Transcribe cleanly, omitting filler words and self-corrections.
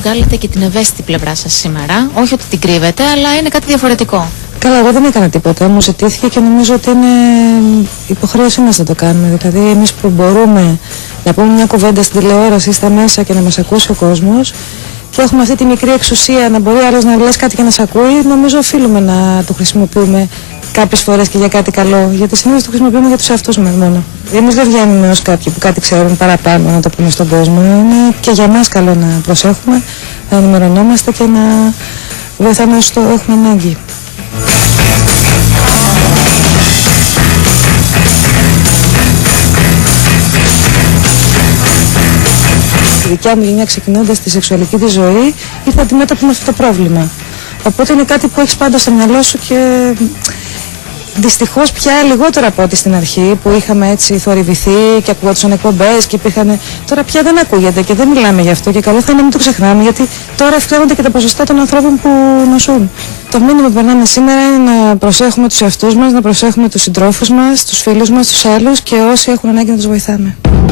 βγάλετε και την ευαίσθητη πλευρά σας σήμερα. Όχι ότι την κρύβετε, αλλά είναι κάτι διαφορετικό. Καλά, εγώ δεν έκανα τίποτα. Μου ζητήθηκε και νομίζω ότι είναι υποχρέωσή μας να το κάνουμε. Δηλαδή, εμείς που μπορούμε να πούμε μια κουβέντα στην τηλεόραση ή στα μέσα και να μας ακούσει ο κόσμος και έχουμε αυτή τη μικρή εξουσία να μπορεί άλλος να λες κάτι και να σε ακούει, νομίζω οφείλουμε να το χρησιμοποιούμε κάποιες φορές και για κάτι καλό. Γιατί συνήθως το χρησιμοποιούμε για τους εαυτούς μας μόνο. Εμείς δεν βγαίνουμε ως κάποιοι που κάτι ξέρουν παραπάνω να το πούμε στον κόσμο. Είναι και για μας καλό να προσέχουμε, να ενημερωνόμαστε και να βοηθάμε όσο το έχουμε ανάγκη. Η δικιά μου γενιά, ξεκινώντας τη σεξουαλική της ζωή, ήρθε αντιμέτωπη με αυτό το πρόβλημα. Οπότε είναι κάτι που έχεις πάντα στο μυαλό σου και δυστυχώς πια λιγότερο από ό,τι στην αρχή που είχαμε έτσι θορυβηθεί και ακουγόντουσαν εκπομπές και υπήρχαν. Τώρα πια δεν ακούγεται και δεν μιλάμε γι' αυτό και καλό θα είναι να μην το ξεχνάμε, γιατί τώρα ευκαιρώνονται και τα ποσοστά των ανθρώπων που νοσούν. Το μήνυμα που περνάμε σήμερα είναι να προσέχουμε τους εαυτούς μας, να προσέχουμε τους συντρόφους μας, τους φίλους μας, τους άλλους και όσοι έχουν ανάγκη να τους βοηθάμε.